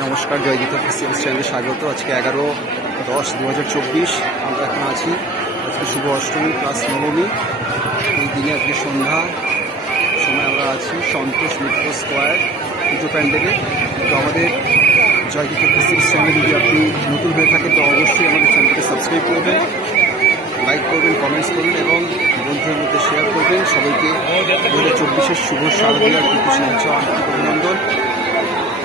নমস্কার, জয়জিৎ অফিসিয়াল চ্যানেলে স্বাগত। আজকে 11/10/2024 আমরা এখন আছি। আজকে শুভ অষ্টমী প্লাস নবমী। এই দিনে আজকে সন্ধ্যা সময় আমরা আছি সন্তোষ মিত্র স্কোয়ার পুজো প্যান্ডেলে। তো আমাদের জয়জিৎ অফিসিয়াল চ্যানেলে যদি আপনি নতুন হয়ে থাকেন তো অবশ্যই আমাদের চ্যানেলকে সাবস্ক্রাইব করবেন, লাইক করবেন, কমেন্টস করবেন এবং বন্ধুদের মধ্যে শেয়ার করবেন। সবাইকে 2024-এর শুভ শারদীয়ার প্রীতি শুভেচ্ছা, আন্তরিক অভিনন্দন।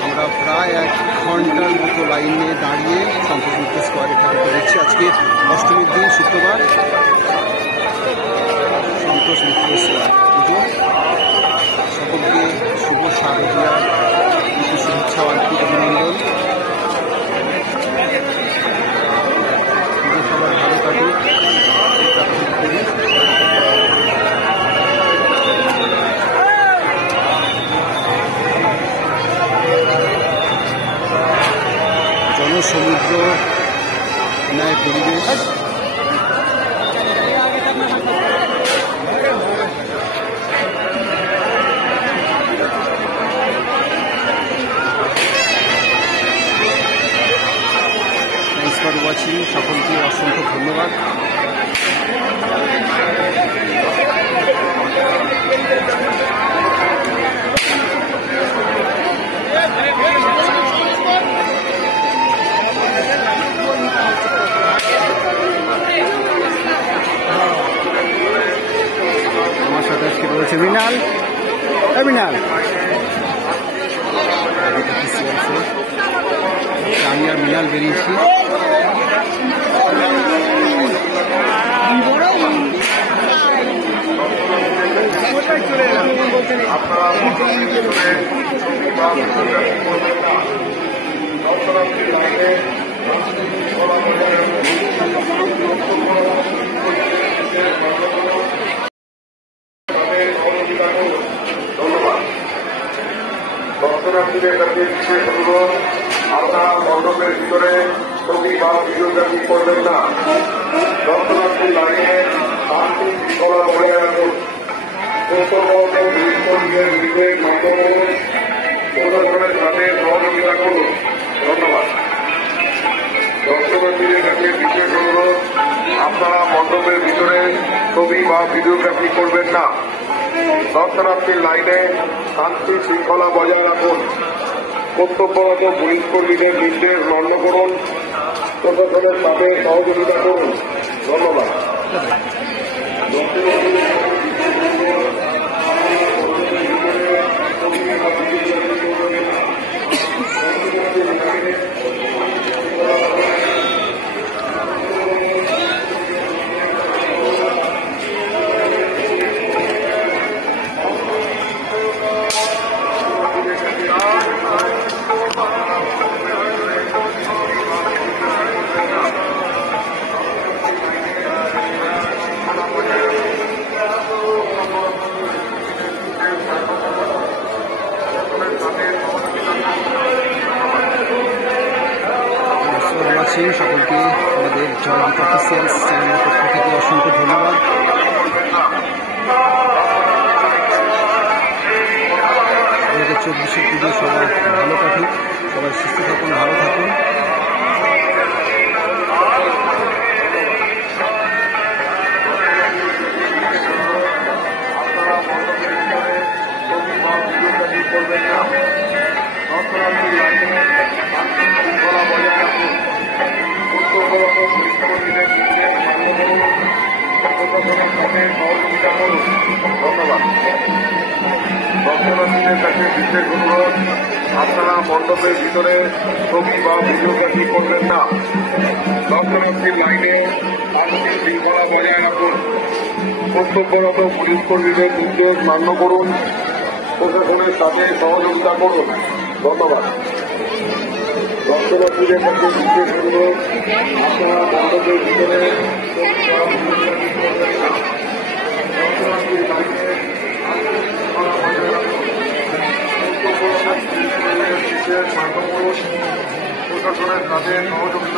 আমরা প্রায় 1 ঘন্টার মতো লাইনে দাঁড়িয়ে সন্তোষ মিত্র স্কোয়ারে ঠাকুরটা দেখছি। আজকে অষ্টমীর দিন, শুক্রবার, সন্তোষ মিত্র স্কোয়ার পুজো। সকলকে শুভ শারদীয়ার প্রীতি শুভেচ্ছা, আন্তরিক অভিনন্দন। পুজো সবার ভালো কাটুক করি। জনসমুদ্র ন্যায় পরিবেশ। Thanks for watching. সকলকে অসংখ্য ধন্যবাদ। আমার সাথে আজকে রয়েছে মৃণাল। মৃণাল, আমি আর মৃণাল বেরিয়েছি। দর্শনার্থীদের কাছে বিশেষ অনুরোধ, আপনারা মণ্ডপের ভিতরে ছবি বা ভিডিওগ্রাফি করবেন না। দর্শনার্থী দাঁড়িয়ে শান্তি শৃঙ্খলা বজায় রাখুন। প্রশাসনের মাধ্যমে প্রশাসনের সাথে সহযোগিতা করুন। ধন্যবাদ। দর্শনার্থীদের কাছে বিশেষ অনুরোধ, আপনারা মণ্ডপের ভিতরে ছবি বা ভিডিওগ্রাফি করবেন না। দর্শনার্থীর লাইনে শান্তি শৃঙ্খলা বজায় রাখুন। কর্তব্যরত পুলিশ কর্মীদের নির্দেশ মান্য করুন। প্রশাসনের সাথে সহযোগিতা করুন। ধন্যবাদ। সকলকে আমাদের জয়জিৎ অফিসিয়াল চ্যানেলের পক্ষ থেকে অসংখ্য ধন্যবাদ। 2024-এর পুজো সবাই ভালো কাটুক, সবাই সুস্থ থাকুন, ভালো থাকুন। ধন্যবাদ। দর্শনার্থীদের কাছে বিশেষ অনুরোধ, আপনারা মণ্ডপের ভিতরে ছবি বা ভিডিওগ্রাফি করবেন না। দর্শনার্থীর লাইনে শান্তি শৃঙ্খলা বজায় রাখুন। কর্তব্যরত পুলিশ কর্মীদের নির্দেশ মান্য করুন। প্রশাসনের সাথে সহযোগিতা করুন। ধন্যবাদ। দর্শনার্থীদের কাছে বিশেষ অনুরোধ, আপনারা মণ্ডপের ভিতরে প্রশাসনের সাথে সহযোগিতা